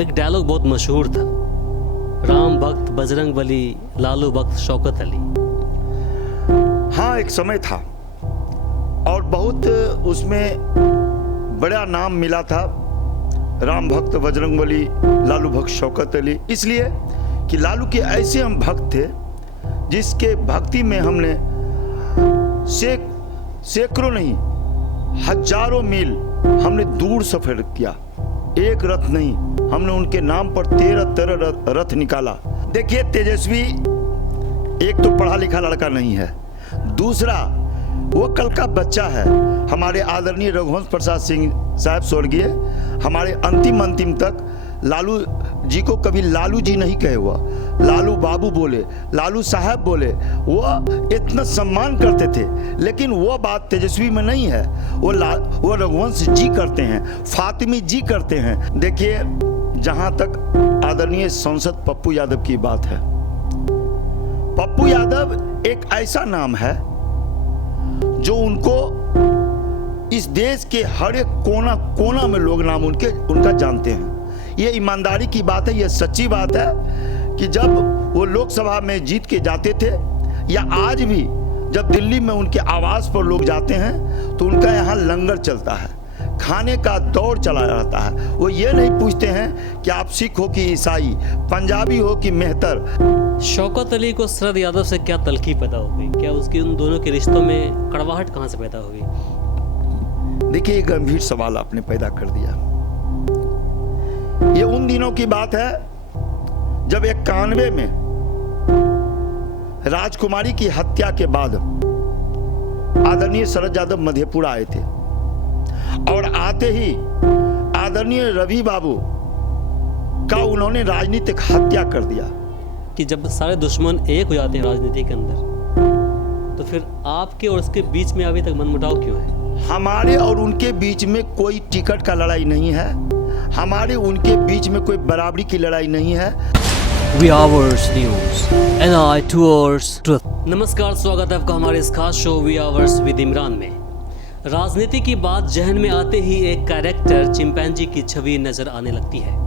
एक डायलॉग बहुत मशहूर था, राम भक्त बजरंग बली, लालू भक्त शौकत अली। हाँ, एक समय था और बहुत उसमें बड़ा नाम मिला था, राम भक्त बजरंग बली, लालू भक्त शौकत अली। इसलिए कि लालू के ऐसे हम भक्त थे जिसके भक्ति में हमने सैकड़ों नहीं हजारों मील हमने दूर सफर किया। एक रथ नहीं, हमने उनके नाम पर 13 रथ निकाला। देखिए, तेजस्वी एक तो पढ़ा लिखा लड़का नहीं है, दूसरा वो कल का बच्चा है। हमारे आदरणीय रघुवंश प्रसाद सिंह साहब स्वर्गीय हमारे अंतिम तक लालू जी को कभी लालू जी नहीं कहे हुआ, लालू बाबू बोले, लालू साहब बोले। वो इतना सम्मान करते थे, लेकिन वो बात तेजस्वी में नहीं है। वो रघुवंश जी करते हैं, फातिमी जी करते हैं। देखिए, जहां तक आदरणीय सांसद पप्पू यादव की बात है, पप्पू यादव एक ऐसा नाम है जो उनको इस देश के हर एक कोना कोना में लोग नाम उनका जानते हैं। ये ईमानदारी की बात है, ये सच्ची बात है कि जब वो लोकसभा में जीत के जाते थे या आज भी जब दिल्ली में उनके आवास पर लोग जाते हैं तो उनका यहाँ लंगर चलता है, खाने का दौर चला रहता है। वो ये नहीं पूछते हैं कि आप सिख हो कि ईसाई, पंजाबी हो कि मेहतर। शौकत अली को शरद यादव से क्या तल्खी पैदा हो गई? क्या उसकी उन दोनों के रिश्तों में कड़वाहट कहाँ से पैदा हो गई? देखिए, एक गंभीर सवाल आपने पैदा कर दिया। ये उन दिनों की बात है जब 91 में राजकुमारी की हत्या के बाद आदरणीय शरद यादव मधेपुरा आए थे और आते ही आदरणीय रवि बाबू का उन्होंने राजनीतिक हत्या कर दिया। कि जब सारे दुश्मन एक हो जाते हैं राजनीति के अंदर, तो फिर आपके और उसके बीच में अभी तक मनमुटाव क्यों है? हमारे और उनके बीच में कोई टिकट का लड़ाई नहीं है, हमारे उनके बीच में कोई बराबरी की लड़ाई नहीं है। We Hours News, NI Tours Truth। नमस्कार, स्वागत है आपका हमारे इस खास show We Hours with Imran में। राजनीति की बात जहन में आते ही एक कैरेक्टर चिंपैंजी की छवि नजर आने लगती है,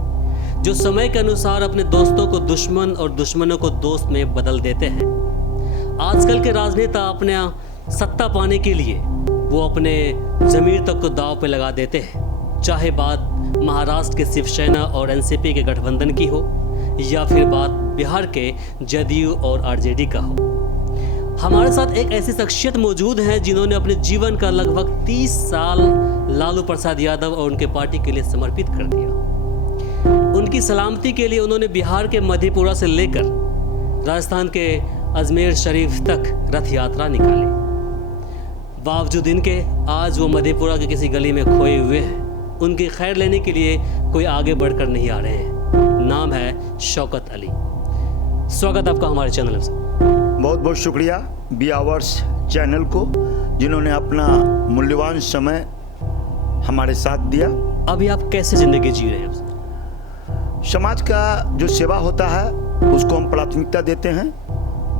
जो समय के अनुसार अपने दोस्तों को दुश्मन और दुश्मनों को दोस्त में बदल देते हैं। आजकल के राजनेता अपने सत्ता पाने के लिए वो अपने ज़मीर तक को दांव पे लगा देते हैं, चाहे बात महाराष्ट्र के शिवसेना और एनसीपी के गठबंधन की हो या फिर बात बिहार के जदयू और आरजेडी का हो। हमारे साथ एक ऐसी शख्सियत मौजूद हैं जिन्होंने अपने जीवन का लगभग 30 साल लालू प्रसाद यादव और उनके पार्टी के लिए समर्पित कर दिया। उनकी सलामती के लिए उन्होंने बिहार के मधेपुरा से लेकर राजस्थान के अजमेर शरीफ तक रथ यात्रा निकाली। बावजूद इनके आज वो मधेपुरा के किसी गली में खोए हुए हैं। उनकी खैर लेने के लिए कोई आगे बढ़कर नहीं आ रहे हैं। नाम है शौकत अली। स्वागत आपका हमारे चैनल में। बहुत बहुत शुक्रिया बी आवर्स चैनल को, जिन्होंने अपना मूल्यवान समय हमारे साथ दिया। अभी आप कैसे जिंदगी जी रहे हैं? समाज का जो सेवा होता है उसको हम प्राथमिकता देते हैं।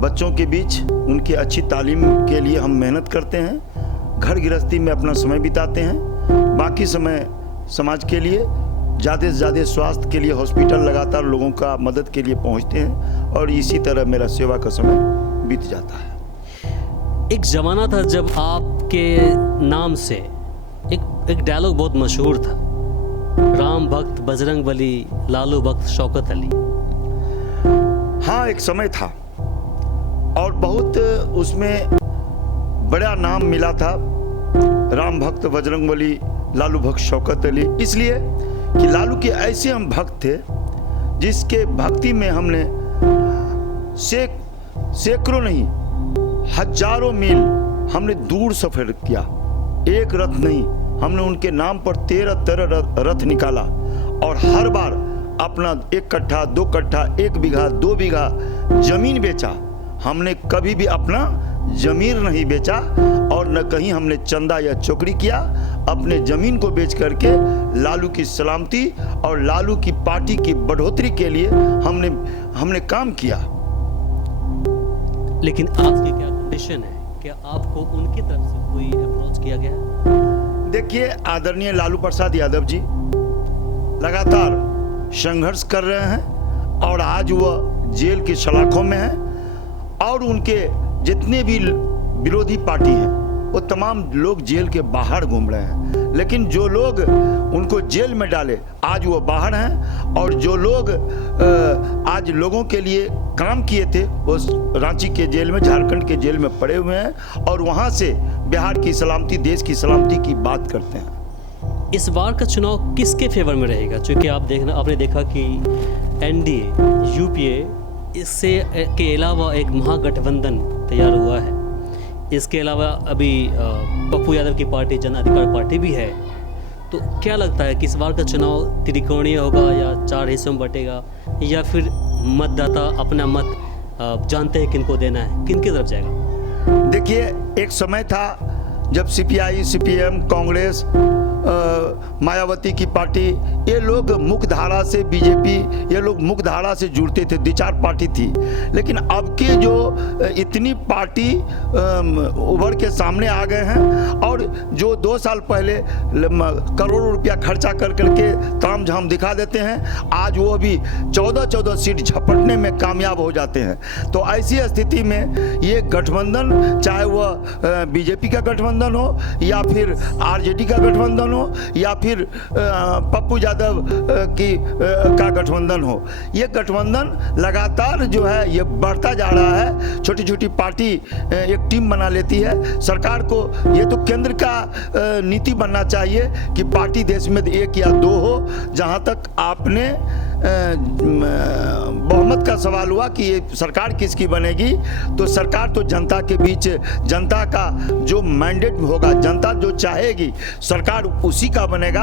बच्चों के बीच उनकी अच्छी तालीम के लिए हम मेहनत करते हैं, घर गृहस्थी में अपना समय बिताते हैं, बाकी समय समाज के लिए ज़्यादा से ज़्यादा स्वास्थ्य के लिए हॉस्पिटल लगातार लोगों का मदद के लिए पहुंचते हैं और इसी तरह मेरा सेवा का समय बीत जाता है। एक ज़माना था जब आपके नाम से एक डायलॉग बहुत मशहूर था, राम भक्त बजरंग बली, लालू भक्त शौकत अली। हाँ, एक समय था और बहुत उसमें बड़ा नाम मिला था, राम भक्त बजरंग बली, लालू भक्त शौकत अली। इसलिए कि लालू के ऐसे हम भक्त थे जिसके भक्ति में हमने सैकड़ों नहीं हजारों मील हमने दूर सफर किया। एक रथ नहीं, हमने उनके नाम पर 13 रथ निकाला और हर बार अपना 1 कट्ठा 2 कट्ठा 1 बीघा 2 बीघा जमीन बेचा। हमने कभी भी अपना जमीन नहीं बेचा और न कहीं हमने चंदा या चोकरी किया। अपने जमीन को बेच करके लालू की सलामती और लालू की पार्टी की बढ़ोतरी के लिए हमने काम किया। लेकिन आज की क्या कंडीशन है? क्या आपको उनकी तरफ से कोई अप्रोच किया गया? देखिए, आदरणीय लालू प्रसाद यादव जी लगातार संघर्ष कर रहे हैं और आज वह जेल की सलाखों में है और उनके जितने भी विरोधी पार्टी हैं वो तमाम लोग जेल के बाहर घूम रहे हैं। लेकिन जो लोग उनको जेल में डाले आज वो बाहर हैं और जो लोग आज लोगों के लिए काम किए थे वो रांची के जेल में, झारखंड के जेल में पड़े हुए हैं और वहाँ से बिहार की सलामती, देश की सलामती की बात करते हैं। इस बार का चुनाव किसके फेवर में रहेगा? क्योंकि आपने देखा कि एनडीए, यूपीए, इससे के अलावा एक महागठबंधन तैयार हुआ है। इसके अलावा अभी पप्पू यादव की पार्टी जन अधिकार पार्टी भी है। तो क्या लगता है कि इस बार का चुनाव त्रिकोणीय होगा या 4 हिस्सों में बटेगा, या फिर मतदाता अपना मत जानते हैं किनको देना है, किन की तरफ जाएगा? देखिए, एक समय था जब सीपीआई, सीपीएम, कांग्रेस, मायावती की पार्टी, ये लोग मुख्य धारा से, बीजेपी, ये लोग मुख्य धारा से जुड़ते थे, 2-4 पार्टी थी। लेकिन अब के जो इतनी पार्टी उभर के सामने आ गए हैं और जो 2 साल पहले करोड़ों रुपया खर्चा कर करके तामझाम दिखा देते हैं, आज वो भी 14-14 सीट झपटने में कामयाब हो जाते हैं। तो ऐसी स्थिति में ये गठबंधन, चाहे वह बीजेपी का गठबंधन हो या फिर आरजेडी का गठबंधन हो या फिर पप्पू यादव का गठबंधन हो, ये गठबंधन लगातार जो है ये बढ़ता जा रहा है। छोटी छोटी पार्टी एक टीम बना लेती है। सरकार को ये तो केंद्र का नीति बनना चाहिए कि पार्टी देश में 1 या 2 हो। जहां तक आपने बहुमत का सवाल हुआ कि ये सरकार किसकी बनेगी, तो सरकार तो जनता के बीच, जनता का जो मैंडेट होगा, जनता जो चाहेगी सरकार उसी का बनेगा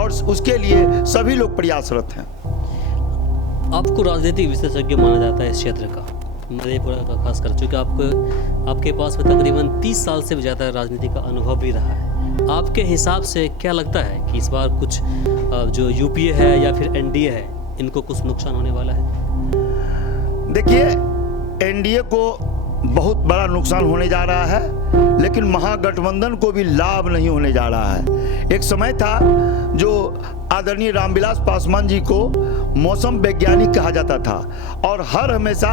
और उसके लिए सभी लोग प्रयासरत हैं। आपको राजनीतिक विशेषज्ञ माना जाता है इस क्षेत्र का, मधेपुरा का खासकर, क्योंकि आपके पास में तकरीबन 30 साल से भी ज़्यादा राजनीति का अनुभव भी रहा है। आपके हिसाब से क्या लगता है कि इस बार कुछ जो यूपीए है या फिर एनडीए है, इनको कुछ नुकसान होने वाला है? देखिए, एनडीए को बहुत बड़ा नुकसान होने जा रहा है, लेकिन महागठबंधन को भी लाभ नहीं होने जा रहा है। एक समय था जो आदरणीय रामविलास पासवान जी को मौसम वैज्ञानिक कहा जाता था और हर हमेशा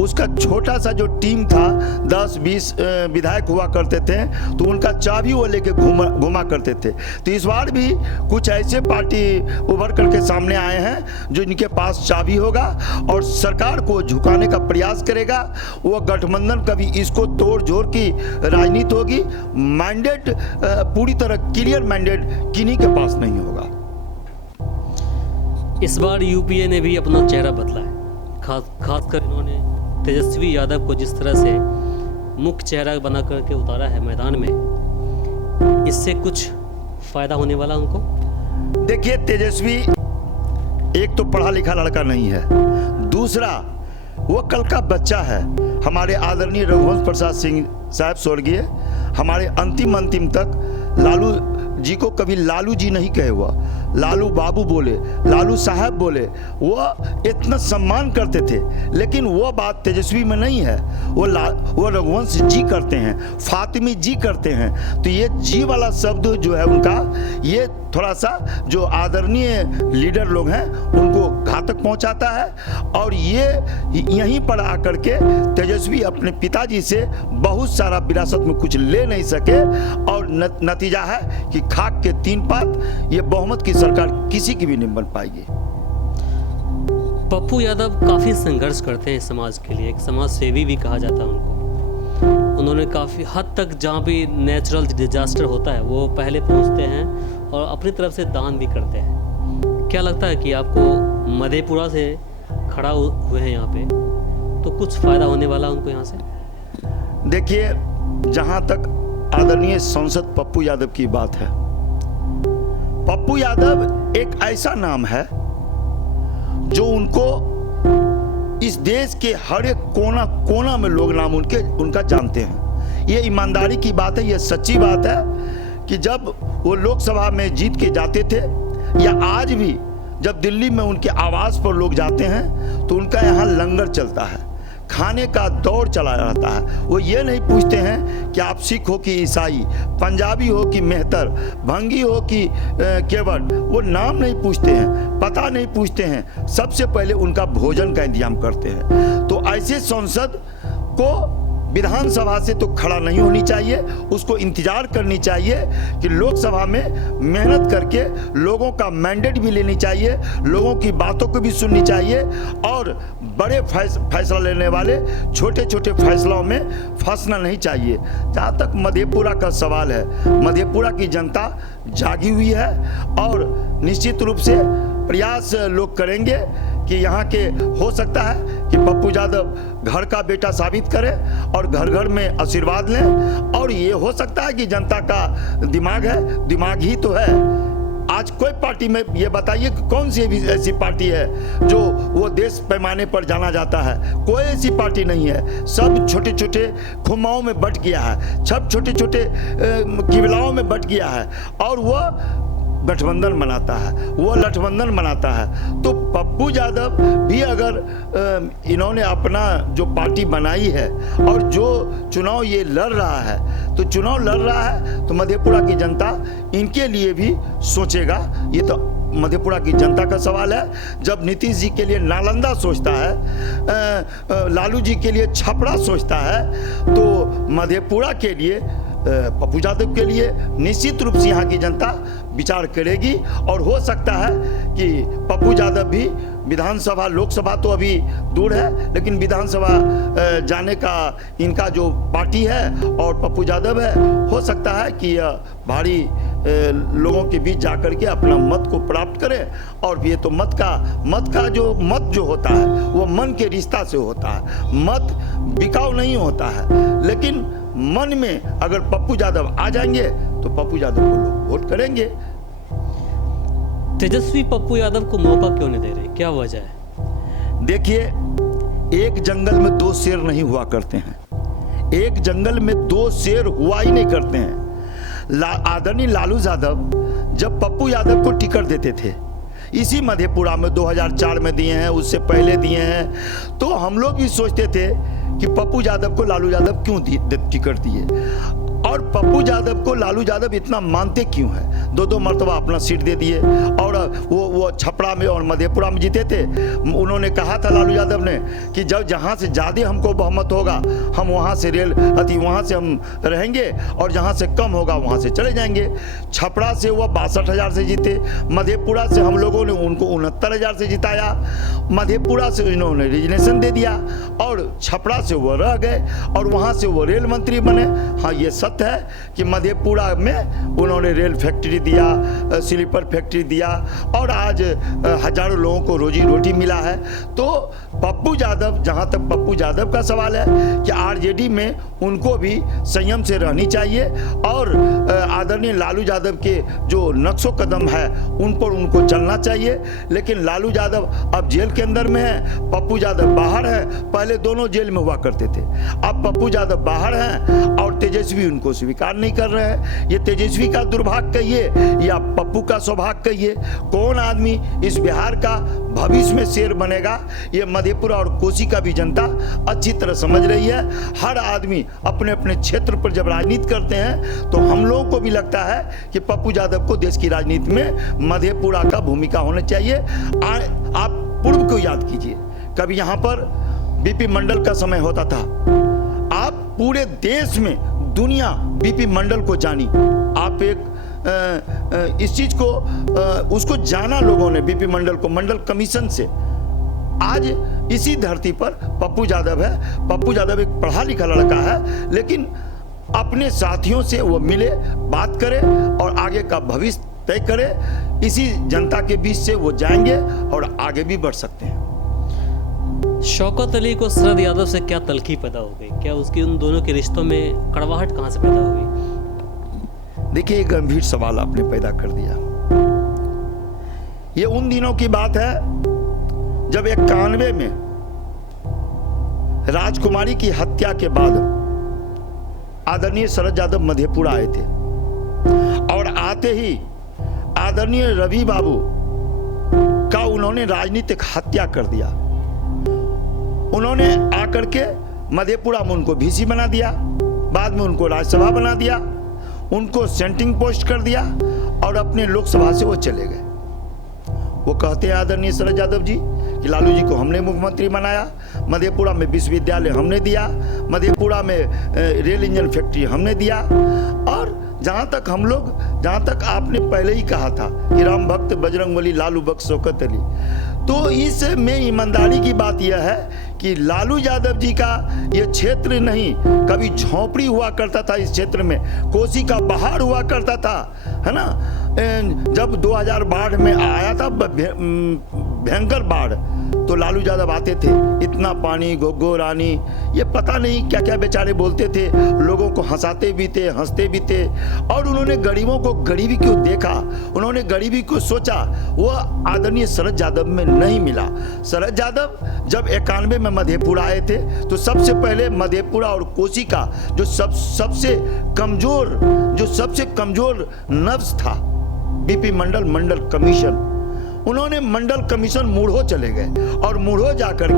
उसका छोटा सा जो टीम था, 10-20 विधायक हुआ करते थे, तो उनका चाबी वो लेके घुमा करते थे। तो इस बार भी कुछ ऐसे पार्टी उभर करके सामने आए हैं जो इनके पास चाबी होगा और सरकार को झुकाने का प्रयास करेगा। वो गठबंधन कभी इसको तोड़ जोड़ की राजनीति होगी। मैंडेट पूरी तरह क्लियर मैंडेट किन्हीं के पास नहीं होगा। इस बार यूपीए ने भी अपना चेहरा बदला है, खासकर इन्होंने तेजस्वी यादव को जिस तरह से मुख्य चेहरा बना करके उतारा है मैदान में, इससे कुछ फायदा होने वाला उनको? देखिए, तेजस्वी एक तो पढ़ा लिखा लड़का नहीं है, दूसरा वो कल का बच्चा है। हमारे आदरणीय रघुवंश प्रसाद सिंह साहब स्वर्गीय हमारे अंतिम तक लालू जी को कभी लालू जी नहीं कहे हुआ, लालू बाबू बोले, लालू साहब बोले, वो इतना सम्मान करते थे। लेकिन वो बात तेजस्वी में नहीं है। वो रघुवंश जी करते हैं, फातिमी जी करते हैं। तो ये जी वाला शब्द जो है उनका, ये थोड़ा सा जो आदरणीय लीडर लोग हैं उनको घातक पहुंचाता है। और ये यहीं पर आकर के तेजस्वी अपने पिताजी से बहुत सारा विरासत में कुछ ले नहीं सके और नतीजा है कि खाक के 3 पात, ये बहुमत की सरकार किसी की भी नहीं बन पाएगी। पप्पू यादव काफ़ी संघर्ष करते हैं समाज के लिए, एक समाज सेवी भी कहा जाता है उनको। उन्होंने काफ़ी हद तक जहाँ भी नेचुरल डिजास्टर होता है वो पहले पहुँचते हैं और अपनी तरफ से दान भी करते हैं। क्या लगता है कि आपको मधेपुरा से खड़ा हुए हैं यहाँ पे, तो कुछ फ़ायदा होने वाला उनको यहाँ से? देखिए, जहाँ तक आदरणीय सांसद पप्पू यादव की बात है, पप्पू यादव एक ऐसा नाम है जो उनको इस देश के हर एक कोना कोना में लोग नाम उनका जानते हैं। ये ईमानदारी की बात है, ये सच्ची बात है कि जब वो लोकसभा में जीत के जाते थे या आज भी जब दिल्ली में उनके आवास पर लोग जाते हैं तो उनका यहाँ लंगर चलता है। खाने का दौर चला रहता है। वो ये नहीं पूछते हैं कि आप सिख हो कि ईसाई, पंजाबी हो कि मेहतर, भंगी हो कि केवट। वो नाम नहीं पूछते हैं, पता नहीं पूछते हैं, सबसे पहले उनका भोजन का इंतजाम करते हैं। तो ऐसे सांसद को विधानसभा से तो खड़ा नहीं होनी चाहिए, उसको इंतजार करनी चाहिए कि लोकसभा में मेहनत करके लोगों का मैंडेट भी लेनी चाहिए, लोगों की बातों को भी सुननी चाहिए और बड़े फैसला लेने वाले छोटे छोटे फैसलों में फंसना नहीं चाहिए। जहाँ तक मधेपुरा का सवाल है, मधेपुरा की जनता जागी हुई है और निश्चित रूप से प्रयास लोग करेंगे कि यहाँ के हो सकता है कि पप्पू यादव घर का बेटा साबित करें और घर घर में आशीर्वाद लें। और ये हो सकता है कि जनता का दिमाग है, दिमाग ही तो है। आज कोई पार्टी में ये बताइए कि कौन सी ऐसी पार्टी है जो वो देश पैमाने पर जाना जाता है? कोई ऐसी पार्टी नहीं है। सब छोटे छोटे खुमाओं में बट गया है, सब छोटे छोटे किबलाओं में बट गया है और वह गठबंधन बनाता है, वो लठबंधन बनाता है। तो पप्पू यादव भी अगर इन्होंने अपना जो पार्टी बनाई है और जो चुनाव ये लड़ रहा है, तो चुनाव लड़ रहा है तो मधेपुरा की जनता इनके लिए भी सोचेगा। ये तो मधेपुरा की जनता का सवाल है। जब नीतीश जी के लिए नालंदा सोचता है, लालू जी के लिए छपरा सोचता है, तो मधेपुरा के लिए, पप्पू यादव के लिए निश्चित रूप से यहाँ की जनता विचार करेगी। और हो सकता है कि पप्पू यादव भी विधानसभा, लोकसभा तो अभी दूर है, लेकिन विधानसभा जाने का इनका जो पार्टी है और पप्पू यादव है, हो सकता है कि भारी लोगों के बीच जाकर के अपना मत को प्राप्त करें। और ये तो मत का जो होता है वो मन के रिश्ता से होता है, मत बिकाऊ नहीं होता है। लेकिन मन में अगर पप्पू यादव आ जाएंगे तो पप्पू यादव को लोग वोट करेंगे। तेजस्वी पप्पू यादव को मौका क्यों नहीं दे रहे, क्या वजह है? देखिए, एक जंगल में दो शेर नहीं हुआ करते हैं, एक जंगल में दो शेर हुआ ही नहीं करते हैं। आदरणीय लालू यादव जब पप्पू यादव को टिकट देते थे, इसी मधेपुरा में 2004 में दिए हैं, उससे पहले दिए हैं, तो हम लोग भी सोचते थे कि पप्पू यादव को लालू यादव क्यों टिकट दिए और पप्पू यादव को लालू यादव इतना मानते क्यों है। दो मरतबा अपना सीट दे दिए और वो छपरा में और मधेपुरा में जीते थे। उन्होंने कहा था लालू यादव ने कि जब जहाँ से ज़्यादा हमको बहुमत होगा हम वहाँ से वहाँ से हम रहेंगे और जहाँ से कम होगा वहाँ से चले जाएंगे। छपरा से वो 62,000 से जीते, मधेपुरा से हम लोगों ने उनको 69,000 से जिताया, मधेपुरा से इन्होंने रिजनेशन दे दिया और छपरा से वो रह गए और वहाँ से वो रेल मंत्री बने। हाँ, ये सत्य है कि मधेपुरा में उन्होंने रेल फैक्ट्री दिया, स्लीपर फैक्ट्री दिया और आज हजारों लोगों को रोजी रोटी मिला है। तो पप्पू यादव, जहाँ तक पप्पू यादव का सवाल है कि आरजेडी में उनको भी संयम से रहनी चाहिए और आदरणीय लालू यादव के जो नक्शो कदम है उन पर उनको चलना चाहिए। लेकिन लालू यादव अब जेल के अंदर में है, पप्पू यादव बाहर है। पहले दोनों जेल में हुआ करते थे, अब पप्पू यादव बाहर हैं और तेजस्वी उनको स्वीकार नहीं कर रहे हैं। ये तेजस्वी का दुर्भाग्य कहिए या पप्पू का सौभाग्य कहिए, कौन आदमी इस बिहार का भविष्य में शेर बनेगा, ये मधेपुरा और कोसी का भी जनता अच्छी तरह समझ रही है। हर आदमी अपने अपने क्षेत्र पर जब राजनीति करते हैं तो हम लोगों को भी लगता है कि पप्पू यादव को देश की राजनीति में मधेपुरा का भूमिका होना चाहिए। आप पूर्व को याद कीजिए, कभी यहाँ पर बीपी मंडल का समय होता था, आप पूरे देश में दुनिया बीपी मंडल को जानी। आप एक इस चीज को उसको जाना लोगों ने, बीपी मंडल को, मंडल कमीशन से। आज इसी धरती पर पप्पू यादव है। पप्पू यादव एक पढ़ा लिखा लड़का है, लेकिन अपने साथियों से वो मिले, बात करे और आगे का भविष्य तय करे। इसी जनता के बीच से वो जाएंगे और आगे भी बढ़ सकते हैं। शौकत अली को शरद यादव से क्या तलखी पैदा हो गई, क्या उसकी उन दोनों के रिश्तों में कड़वाहट कहां से पैदा हो गई? देखिए, एक गंभीर सवाल आपने पैदा कर दिया। ये उन दिनों की बात है जब 91 में राजकुमारी की हत्या के बाद आदरणीय शरद यादव मधेपुरा आए थे और आते ही आदरणीय रवि बाबू का उन्होंने राजनीतिक हत्या कर दिया। उन्होंने आकर के मधेपुरा में उनको VC बना दिया, बाद में उनको राज्यसभा बना दिया, उनको सेंटिंग पोस्ट कर दिया और अपने लोकसभा से वो चले गए। वो कहते हैं आदरणीय शरद यादव जी कि लालू जी को हमने मुख्यमंत्री बनाया, मधेपुरा में विश्वविद्यालय हमने दिया, मधेपुरा में रेल इंजन फैक्ट्री हमने दिया, और जहाँ तक आपने पहले ही कहा था कि राम भक्त बजरंगबली लालू बख्श शौकत अली, तो इसमें ईमानदारी की बात यह है कि लालू यादव जी का ये क्षेत्र नहीं, कभी झोपड़ी हुआ करता था इस क्षेत्र में, कोसी का बहार हुआ करता था, है ना। जब 2000 बाढ़ में आया था भयंकर बाढ़, तो लालू यादव आते थे, इतना पानी, गोगो रानी, ये पता नहीं क्या क्या बेचारे बोलते थे, लोगों को हंसाते भी थे, हंसते भी थे, और उन्होंने गरीबों को गरीबी को देखा, उन्होंने गरीबी को सोचा, वो आदरणीय शरद यादव में नहीं मिला। शरद यादव जब 91 में मधेपुरा आए थे, तो सबसे पहले मधेपुरा और कोसी का जो सबसे कमजोर नब्ज था, बीपी मंडल कमीशन, उन्होंने मंडल कमीशन मूढ़ो चले गए, और मूढ़ो जाकर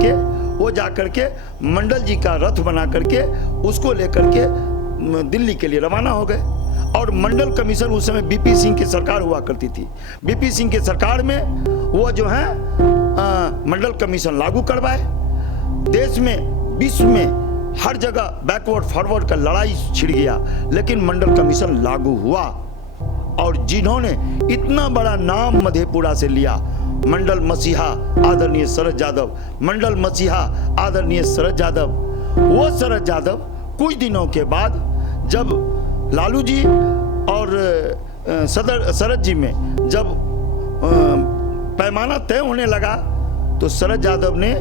के मंडल जी का रथ बना करके उसको लेकर के दिल्ली के लिए रवाना हो गए। और मंडल कमीशन उस समय बीपी सिंह की सरकार हुआ करती थी। बीपी सिंह की सरकार में वो जो है मंडल कमीशन लागू करवाए। देश में, विश्व में हर जगह बैकवर्ड फॉरवर्ड का लड़ाई छिड़ गया, लेकिन मंडल कमीशन लागू हुआ, और जिन्होंने इतना बड़ा नाम मधेपुरा से लिया, मंडल मसीहा आदरणीय शरद यादव, मंडल मसीहा आदरणीय शरद यादव, वो शरद यादव कुछ दिनों के बाद जब लालू जी और शरद जी में जब पैमाना तय होने लगा, तो शरद यादव ने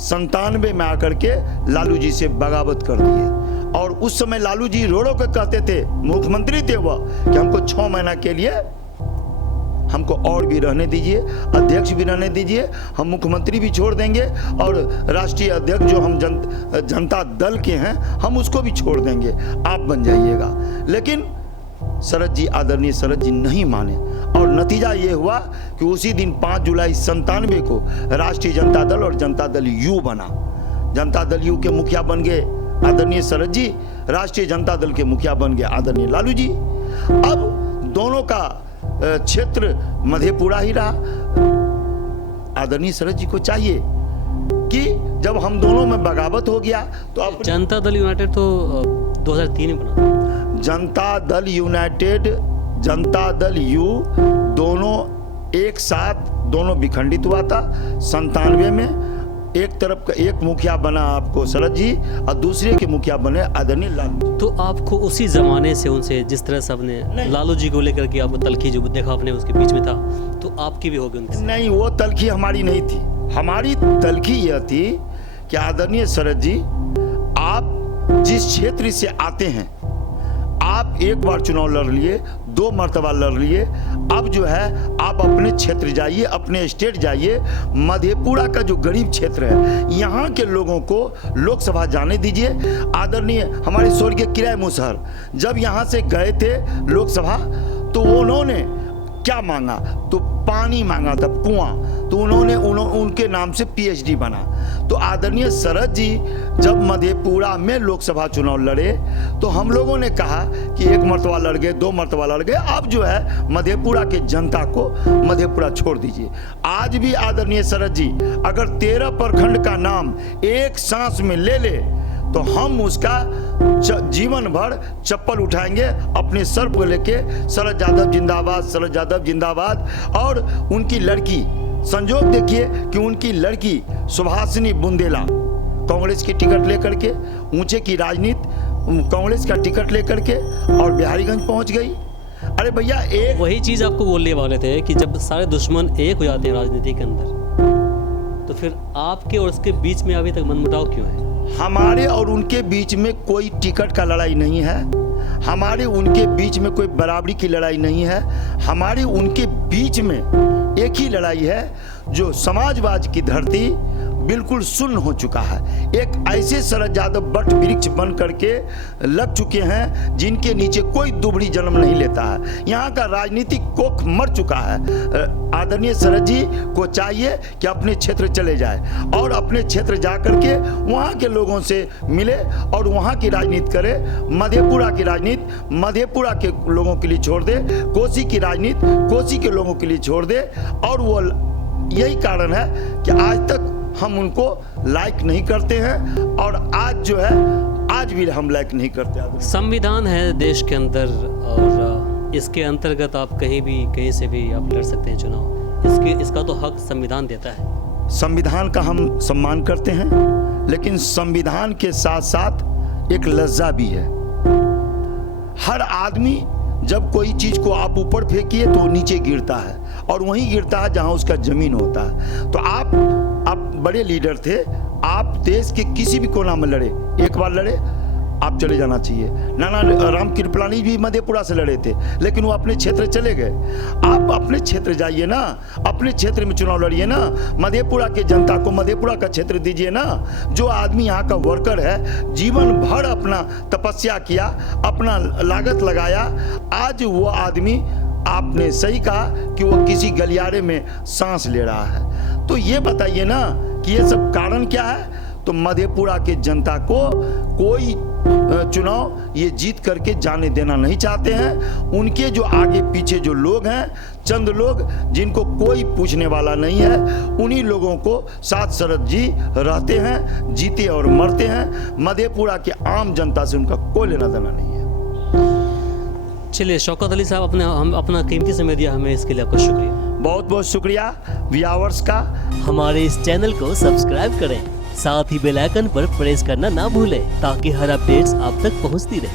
97 में आकर के लालू जी से बगावत कर दिए। और उस समय लालू जी रो के कहते थे, मुख्यमंत्री थे वह, कि हमको 6 महीना के लिए हमको और भी रहने दीजिए, अध्यक्ष भी रहने दीजिए, हम मुख्यमंत्री भी छोड़ देंगे, और राष्ट्रीय अध्यक्ष जो हम जनता दल के हैं हम उसको भी छोड़ देंगे, आप बन जाइएगा। लेकिन शरद जी, आदरणीय शरद जी नहीं माने, और नतीजा ये हुआ कि उसी दिन 5 जुलाई 97 को राष्ट्रीय जनता दल और जनता दल यू बना। जनता दल यू के मुखिया बन गए आदरणीय शरद जी, राष्ट्रीय जनता दल के मुखिया बन गए आदरणीय लालू जी। अब दोनों का क्षेत्र मधेपुरा ही रहा। आदरणीय शरद जी को चाहिए कि जब हम दोनों में बगावत हो गया, तो अब जनता दल यूनाइटेड तो 2003 में बना। जनता दल यूनाइटेड, जनता दल यू दोनों एक साथ, दोनों विखंडित हुआ था। 97 में एक तरफ का एक मुखिया बना आपको शरद जी, और दूसरे के मुखिया बने आदरणीय लालू। तो आपको उसी जमाने से उनसे जिस तरह से आपने लालू जी को लेकर के आपको तलखी जो देखा आपने उसके बीच में था, तो आपकी भी होगी उनसे? नहीं, वो तलखी हमारी नहीं थी। हमारी तलखी यह थी कि आदरणीय शरद जी, आप जिस क्षेत्र से आते हैं, आप एक बार चुनाव लड़ लिए, 2 मर्तबा लड़ लिए, अब जो है आप अपने क्षेत्र जाइए, अपने स्टेट जाइए। मधेपुरा का जो गरीब क्षेत्र है, यहाँ के लोगों को लोकसभा जाने दीजिए। आदरणीय हमारे स्वर्गीय किराय मुसहर जब यहाँ से गए थे लोकसभा, तो उन्होंने क्या मांगा? तो पानी मांगा था, कुआं, तो उन्होंने उनके नाम से PhD बना। तो आदरणीय शरद जी जब मधेपुरा में लोकसभा चुनाव लड़े, तो हम लोगों ने कहा कि 1 मर्तबा लड़ गए, 2 मर्तबा लड़ गए, अब जो है मधेपुरा के जनता को मधेपुरा छोड़ दीजिए। आज भी आदरणीय शरद जी अगर 13 प्रखंड का नाम एक सांस में ले ले, तो हम उसका जीवन भर चप्पल उठाएंगे अपने सर को लेके, शरद यादव जिंदाबाद, शरद यादव जिंदाबाद। और उनकी लड़की, संजोग देखिए कि उनकी लड़की सुभाषिनी बुंदेला कांग्रेस की टिकट लेकर के, ऊंचे की राजनीति, कांग्रेस का टिकट लेकर के और बिहारीगंज पहुंच गई। अरे भैया, एक वही चीज आपको बोलने वाले थे कि जब सारे दुश्मन एक हो जाते हैं राजनीति के अंदर, तो फिर आपके और उसके बीच में अभी तक मनमुटाव क्यों है? हमारे और उनके बीच में कोई टिकट का लड़ाई नहीं है, हमारे उनके बीच में कोई बराबरी की लड़ाई नहीं है। हमारे उनके बीच में एक ही लड़ाई है, जो समाजवाद की धरती, बिल्कुल सुन्न हो चुका है। एक ऐसे शरद यादव बट वृक्ष बन करके लग चुके हैं जिनके नीचे कोई दुबड़ी जन्म नहीं लेता है। यहाँ का राजनीतिक कोख मर चुका है। आदरणीय शरद जी को चाहिए कि अपने क्षेत्र चले जाए और अपने क्षेत्र जा करके वहाँ के लोगों से मिले और वहाँ की राजनीति करे। मधेपुरा की राजनीति मधेपुरा के लोगों के लिए छोड़ दे, कोसी की राजनीति कोसी के लोगों के लिए छोड़ दे। और वो यही कारण है कि आज तक हम उनको लाइक नहीं करते हैं और आज जो है आज भी हम लाइक नहीं करते। संविधान है देश के अंदर और इसके अंतर्गत आप कहीं से भी आप लड़ सकते हैं चुनाव। इसका तो हक संविधान देता है। संविधान का हम सम्मान करते हैं, लेकिन संविधान के साथ साथ एक लज्जा भी है। हर आदमी जब कोई चीज को आप ऊपर फेंकिए तो नीचे गिरता है और वहीं गिरता है जहां उसका जमीन होता है। तो आप बड़े लीडर थे, आप देश के किसी भी कोना में लड़े, एक बार लड़े, आप चले जाना चाहिए। नाना राम कृपलानी भी मधेपुरा से लड़े थे, लेकिन वो अपने क्षेत्र चले गए। आप अपने क्षेत्र जाइए ना, अपने क्षेत्र में चुनाव लड़िए ना, मधेपुरा के जनता को मधेपुरा का क्षेत्र दीजिए ना। जो आदमी यहाँ का वर्कर है, जीवन भर अपना तपस्या किया, अपना लागत लगाया, आज वो आदमी आपने सही कहा कि वो किसी गलियारे में सांस ले रहा है। तो ये बताइए ना कि ये सब कारण क्या है। तो मधेपुरा के जनता को कोई चुनाव ये जीत करके जाने देना नहीं चाहते हैं। उनके जो आगे पीछे जो लोग हैं, चंद लोग जिनको कोई पूछने वाला नहीं है, उन्हीं लोगों को साथ शरद जी रहते हैं, जीते और मरते हैं। मधेपुरा के आम जनता से उनका कोई लेना देना नहीं है। चलिए शौकत अली साहब, अपना कीमती समय दिया हमें, इसके लिए आपका शुक्रिया। बहुत बहुत शुक्रिया व्यूअर्स का। हमारे इस चैनल को सब्सक्राइब करें, साथ ही बेल आइकन पर प्रेस करना ना भूलें ताकि हर अपडेट्स आप तक पहुंचती रहे।